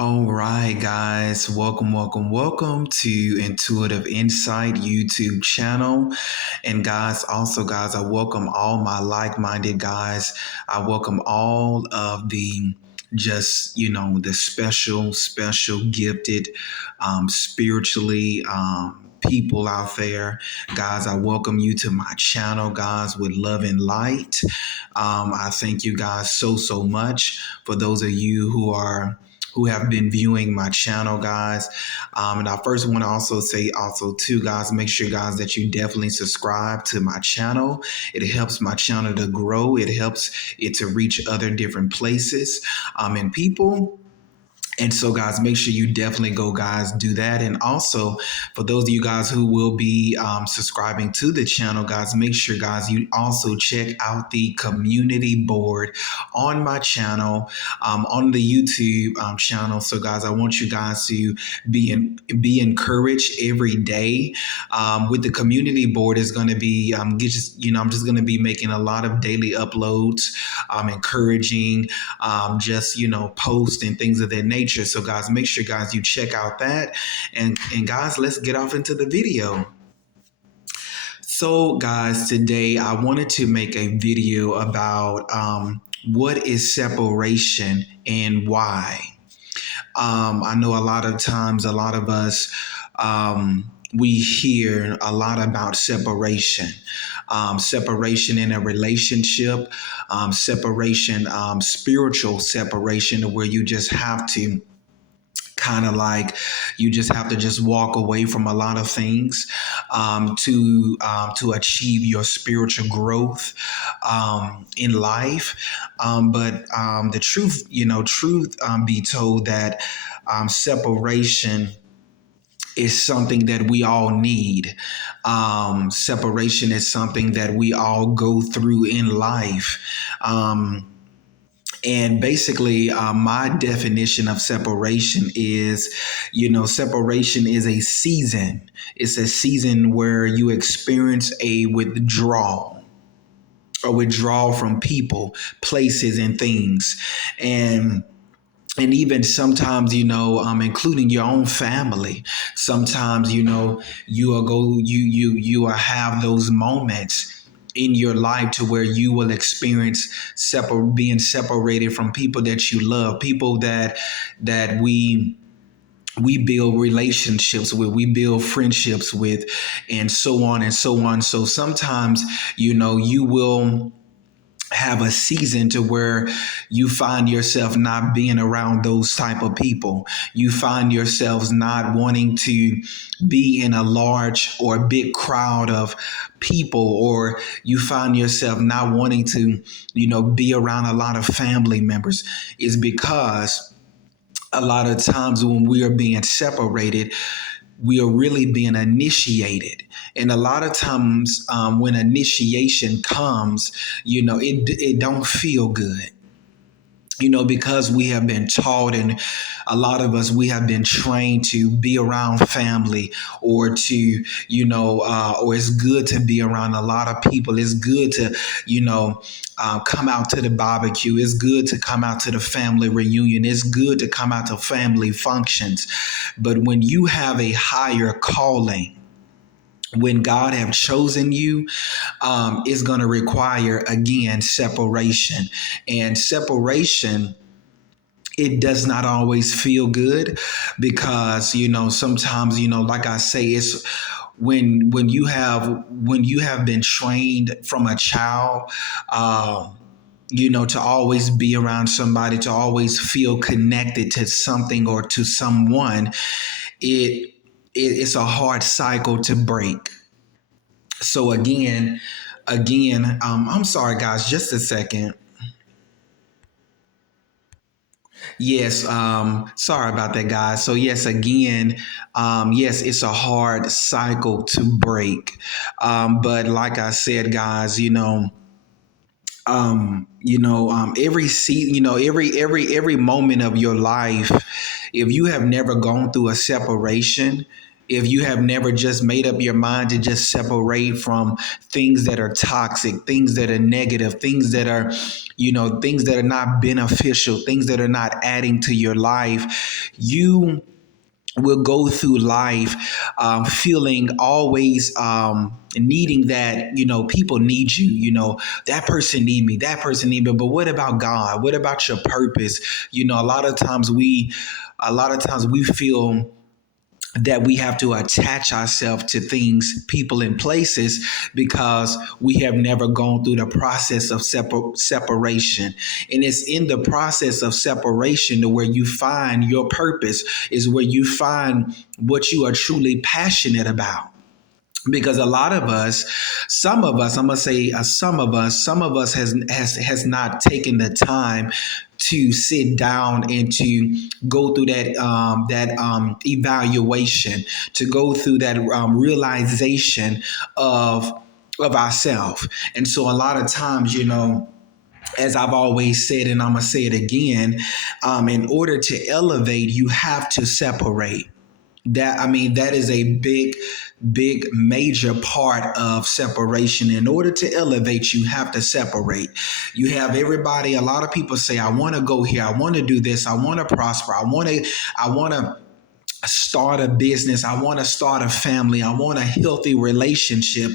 All right, guys, welcome to Intuitive Insight YouTube channel. And guys, also, guys, I welcome all my like-minded guys. I welcome all of the the special gifted, spiritually, people out there. Guys, I welcome you to my channel, guys, with love and light. I thank you guys so much for those of you who have been viewing my channel, guys. And I first want to also say too, guys, make sure, guys, that you definitely subscribe to my channel. It helps my channel to grow. It helps it to reach other different places and people. And so, guys, make sure you definitely go, guys, do that. And also, for those of you guys who will be subscribing to the channel, guys, make sure, guys, you also check out the community board on my channel, on the YouTube channel. So, guys, I want you guys to be encouraged every day. With the community board, is going to be I'm just going to be making a lot of daily uploads, encouraging, posts and things of that nature. So, guys, make sure, guys, you check out that. And guys, let's get off into the video. So, guys, today I wanted to make a video about what is separation and why. I know a lot of times, a lot of us, we hear a lot about separation. Separation in a relationship, separation, spiritual separation, where you just have to you just have to just walk away from a lot of things to achieve your spiritual growth in life. But the truth, be told, that separation is something that we all need. Separation is something that we all go through in life. And basically, my definition of separation is, separation is a season. It's a season where you experience a withdrawal from people, places, and things. And even sometimes, including your own family, sometimes, you will have those moments in your life to where you will experience being separated from people that you love, people that we build relationships with, we build friendships with, and so on and so on. So sometimes, you will have a season to where you find yourself not being around those type of people. You find yourselves not wanting to be in a large or big crowd of people, or you find yourself not wanting to, be around a lot of family members. Is because a lot of times when we are being separated, we are really being initiated. And a lot of times when initiation comes, it don't feel good. Because we have been taught, and a lot of us, we have been trained to be around family, or to, or it's good to be around a lot of people. It's good to, come out to the barbecue. It's good to come out to the family reunion. It's good to come out to family functions. But when you have a higher calling, when God have chosen you, is going to require, again, separation. And separation, it does not always feel good, because sometimes, like I say, it's when you have been trained from a child, to always be around somebody, to always feel connected to something or to someone. It's a hard cycle to break. So again, I'm sorry, guys, just a second. Yes, sorry about that, guys. So yes, again, yes, it's a hard cycle to break. But like I said, guys, every season, every moment of your life, if you have never gone through a separation, if you have never just made up your mind to just separate from things that are toxic, things that are negative, things that are, things that are not beneficial, things that are not adding to your life, you will go through life feeling always needing that, people need you, that person need me, that person need me. But what about God? What about your purpose? A lot of times we feel that we have to attach ourselves to things, people, and places because we have never gone through the process of separation. And it's in the process of separation to where you find your purpose, is where you find what you are truly passionate about. Because a lot of us, some of us, I'm gonna say some of us has not taken the time to sit down and to go through that evaluation, to go through that realization of ourselves. And so a lot of times, as I've always said, and I'm gonna say it again, in order to elevate, you have to separate. That is a big major part of separation. In order to elevate, you have to separate. You have everybody, a lot of people say, I want to go here, I want to do this, I want to prosper, I want to start a business, I want to start a family, I want a healthy relationship.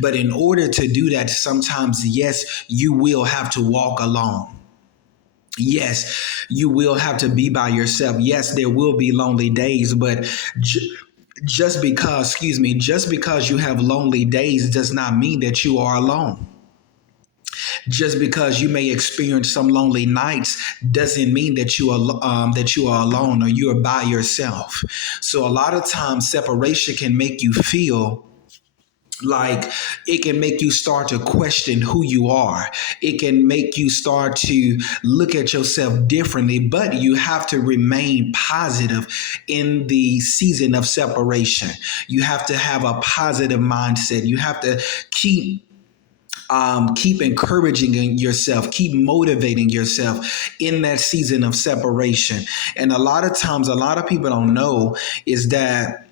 But in order to do that, sometimes, yes, you will have to walk alone. Yes, you will have to be by yourself. Yes, there will be lonely days, but just because you have lonely days does not mean that you are alone. Just because you may experience some lonely nights doesn't mean that you are alone or you are by yourself. So a lot of times separation can make you feel like, it can make you start to question who you are. It can make you start to look at yourself differently, but you have to remain positive in the season of separation. You have to have a positive mindset. You have to keep encouraging yourself, keep motivating yourself in that season of separation. And a lot of times, a lot of people don't know is that,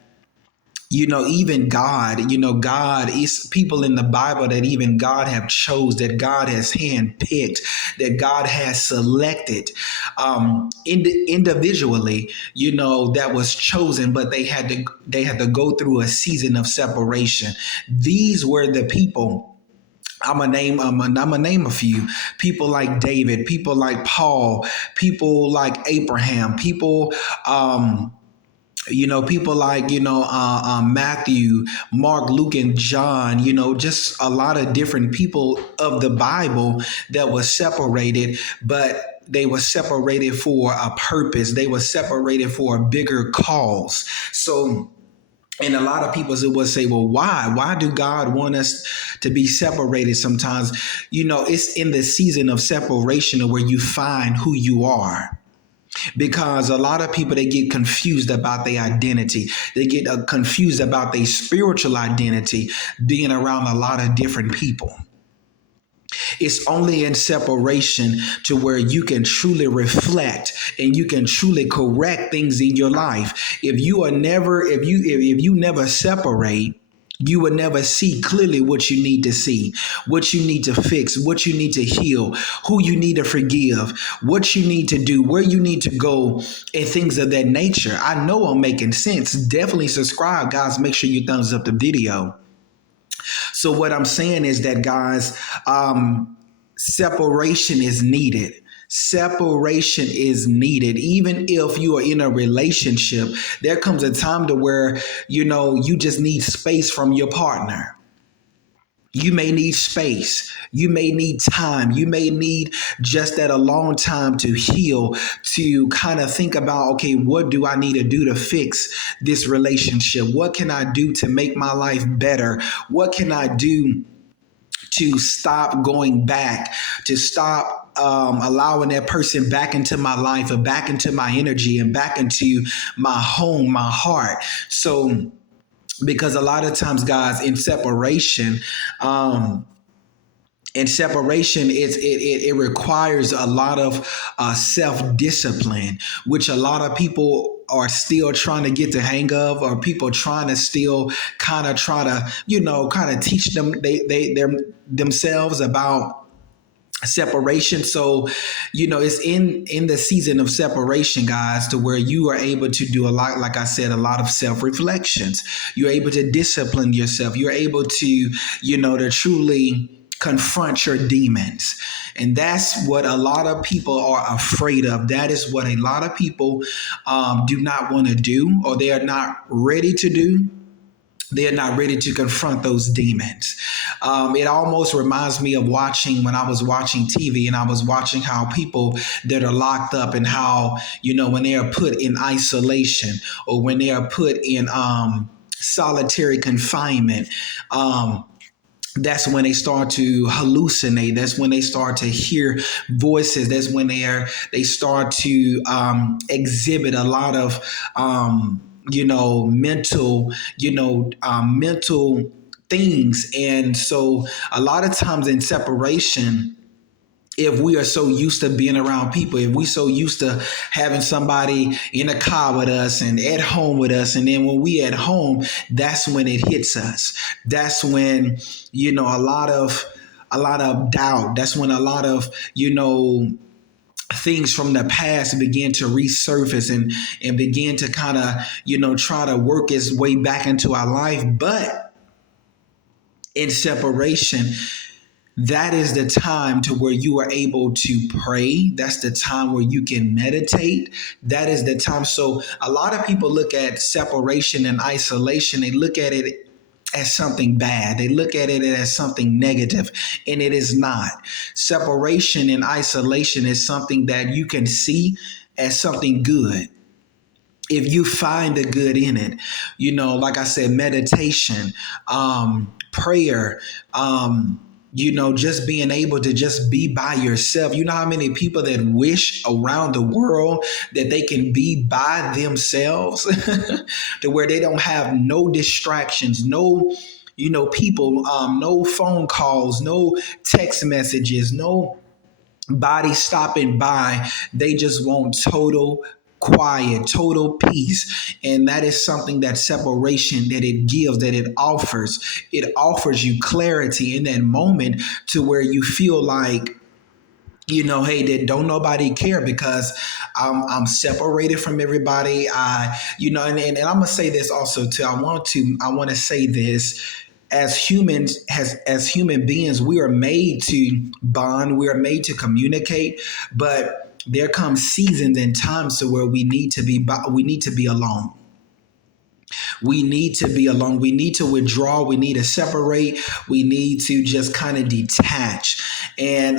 even God, God is people in the Bible that even God have chose, that God has handpicked, that God has selected individually, that was chosen, but they had to go through a season of separation. These were the people. I'm gonna name a few people like David, people like Paul, people like Abraham, people like, Matthew, Mark, Luke, and John, just a lot of different people of the Bible that was separated, but they were separated for a purpose. They were separated for a bigger cause. So, and a lot of people would say, well, why? Why do God want us to be separated sometimes? It's in the season of separation where you find who you are. Because a lot of people, they get confused about their identity. They get confused about their spiritual identity being around a lot of different people. It's only in separation to where you can truly reflect and you can truly correct things in your life. If you never separate, you will never see clearly what you need to see, what you need to fix, what you need to heal, who you need to forgive, what you need to do, where you need to go, and things of that nature. I know I'm making sense. Definitely subscribe, guys. Make sure you thumbs up the video. So what I'm saying is that, guys, separation is needed. Separation is needed. Even if you are in a relationship, there comes a time to where, you just need space from your partner. You may need space. You may need time. You may need just that a long time to heal, to kind of think about, okay, what do I need to do to fix this relationship? What can I do to make my life better? What can I do to stop going back, to stop allowing that person back into my life or back into my energy and back into my home, my heart? So, because a lot of times, guys, in separation, it requires a lot of self discipline, which a lot of people are still trying to get the hang of, or people trying to still kind of try to, kind of teach themselves about separation. So it's in the season of separation, guys, to where you are able to do a lot, like I said, a lot of self-reflections. You're able to discipline yourself. You're able to to truly confront your demons. And that's what a lot of people are afraid of. That is what a lot of people do not want to do, or they are not ready to do. They're not ready to confront those demons. It almost reminds me of when I was watching TV, and I was watching how people that are locked up, and how, when they are put in isolation, or when they are put in solitary confinement, that's when they start to hallucinate. That's when they start to hear voices. That's when they start to exhibit a lot of mental things. And so a lot of times in separation, if we are so used to being around people, if we so used to having somebody in a car with us and at home with us, and then when we at home, that's when it hits us. That's when, a lot of doubt. That's when a lot of, things from the past begin to resurface and begin to kind of, try to work its way back into our life. But in separation, that is the time to where you are able to pray. That's the time where you can meditate. That is the time. So a lot of people look at separation and isolation. They look at it as something bad. They look at it as something negative, and it is not. Separation and isolation is something that you can see as something good if you find the good in it. Like I said, meditation, prayer, just being able to just be by yourself. You know how many people that wish around the world that they can be by themselves to where they don't have no distractions, no, people, no phone calls, no text messages, no body stopping by. They just want total quiet, total peace. And that is something, that separation that it gives, that it offers. It offers you clarity in that moment to where you feel like, hey, that don't nobody care, because I'm separated from everybody. And I'm gonna say this also too. I want to say this. As humans, as human beings, we are made to bond. We are made to communicate, but there come seasons and times to where we need to be alone. We need to be alone. We need to withdraw. We need to separate. We need to just kind of detach, and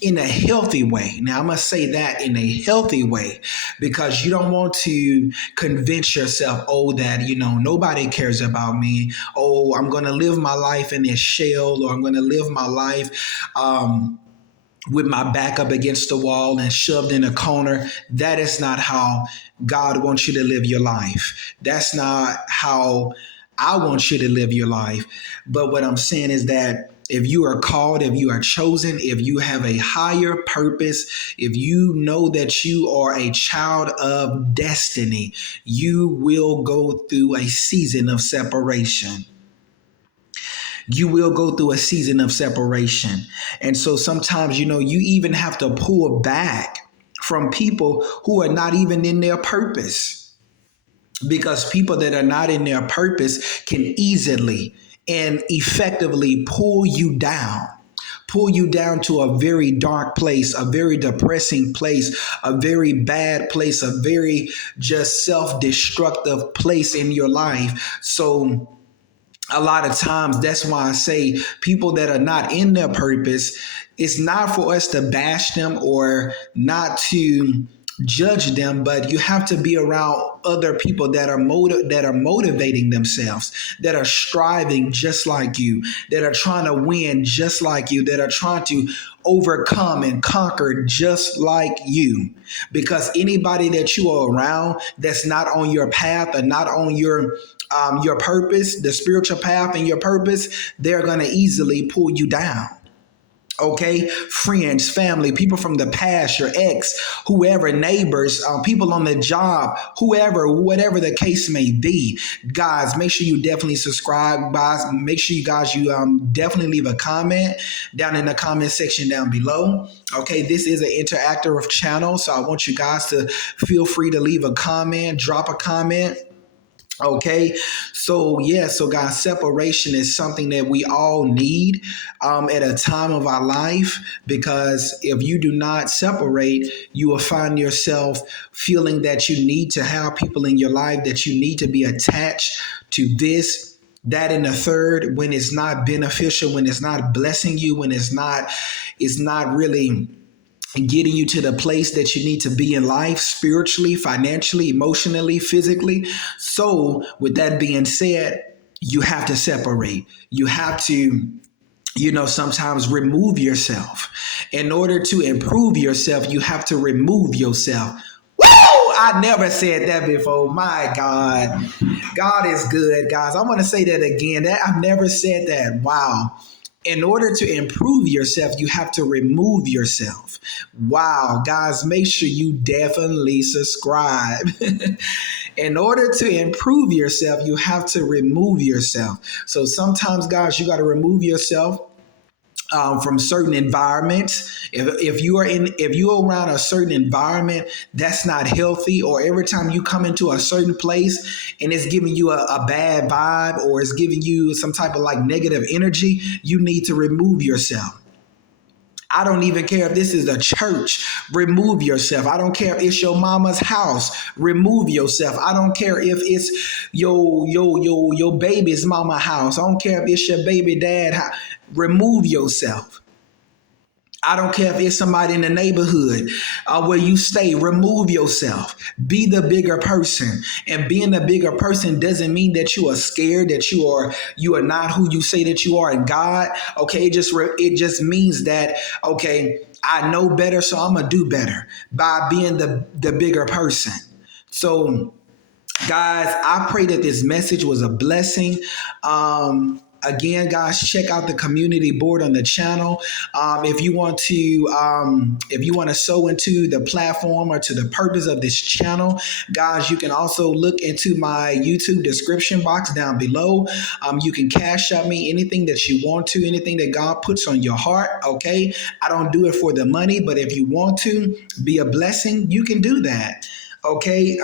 in a healthy way. Now, I must say that in a healthy way, because you don't want to convince yourself, oh, that, nobody cares about me. Oh, I'm going to live my life in this shell, or I'm going to live my life with my back up against the wall and shoved in a corner. That is not how God wants you to live your life. That's not how I want you to live your life. But what I'm saying is that if you are called, if you are chosen, if you have a higher purpose, if you know that you are a child of destiny, you will go through a season of separation. You will go through a season of separation. And so sometimes, you even have to pull back from people who are not even in their purpose, because people that are not in their purpose can easily and effectively pull you down to a very dark place, a very depressing place, a very bad place, a very just self-destructive place in your life. So a lot of times, that's why I say people that are not in their purpose, it's not for us to bash them or not to judge them, but you have to be around other people that are motivating themselves, that are striving just like you, that are trying to win just like you, that are trying to overcome and conquer just like you. Because anybody that you are around that's not on your path or not on your purpose, the spiritual path and your purpose, they're going to easily pull you down. Okay, friends, family, people from the past, your ex, whoever, neighbors, people on the job, whoever, whatever the case may be. Guys, make sure you definitely subscribe. Guys, make sure you definitely leave a comment down in the comment section down below. Okay, this is an interactive channel, so I want you guys to feel free to leave a comment, drop a comment. Okay, so yeah, so guys, separation is something that we all need at a time of our life, because if you do not separate, you will find yourself feeling that you need to have people in your life, that you need to be attached to this, that, and the third, when it's not beneficial, when it's not blessing you, when it's not really getting you to the place that you need to be in life, spiritually, financially, emotionally, physically. So, with that being said, you have to separate. You have to, sometimes remove yourself. In order to improve yourself, you have to remove yourself. Woo! I never said that before. My God. God is good, guys. I want to say that again. That I've never said that. Wow. In order to improve yourself, you have to remove yourself. Wow, guys, make sure you definitely subscribe. In order to improve yourself, you have to remove yourself. So sometimes, guys, you got to remove yourself from certain environments. If you're around a certain environment that's not healthy, or every time you come into a certain place and it's giving you a bad vibe, or it's giving you some type of like negative energy, you need to remove yourself. I don't even care if this is a church. Remove yourself. I don't care if it's your mama's house. Remove yourself. I don't care if it's your baby's mama house. I don't care if it's your baby dad house. Remove yourself. I don't care if it's somebody in the neighborhood where you stay. Remove yourself. Be the bigger person. And being the bigger person doesn't mean that you are scared, that you are not who you say that you are in God. Okay, it just means that, okay, I know better, so I'm gonna do better by being the bigger person. So, guys, I pray that this message was a blessing. Again, guys, check out the community board on the channel. If you want to sow into the platform or to the purpose of this channel, guys, you can also look into my YouTube description box down below. You can cash out me anything that you want to, anything that God puts on your heart. Okay, I don't do it for the money, but if you want to be a blessing, you can do that. Okay.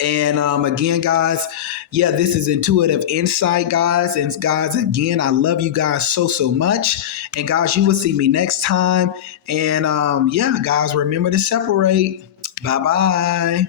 And again, guys, yeah, this is Intuitive Insight, guys. And guys, again, I love you guys so, so much. And guys, you will see me next time. And yeah, guys, remember to separate. Bye bye.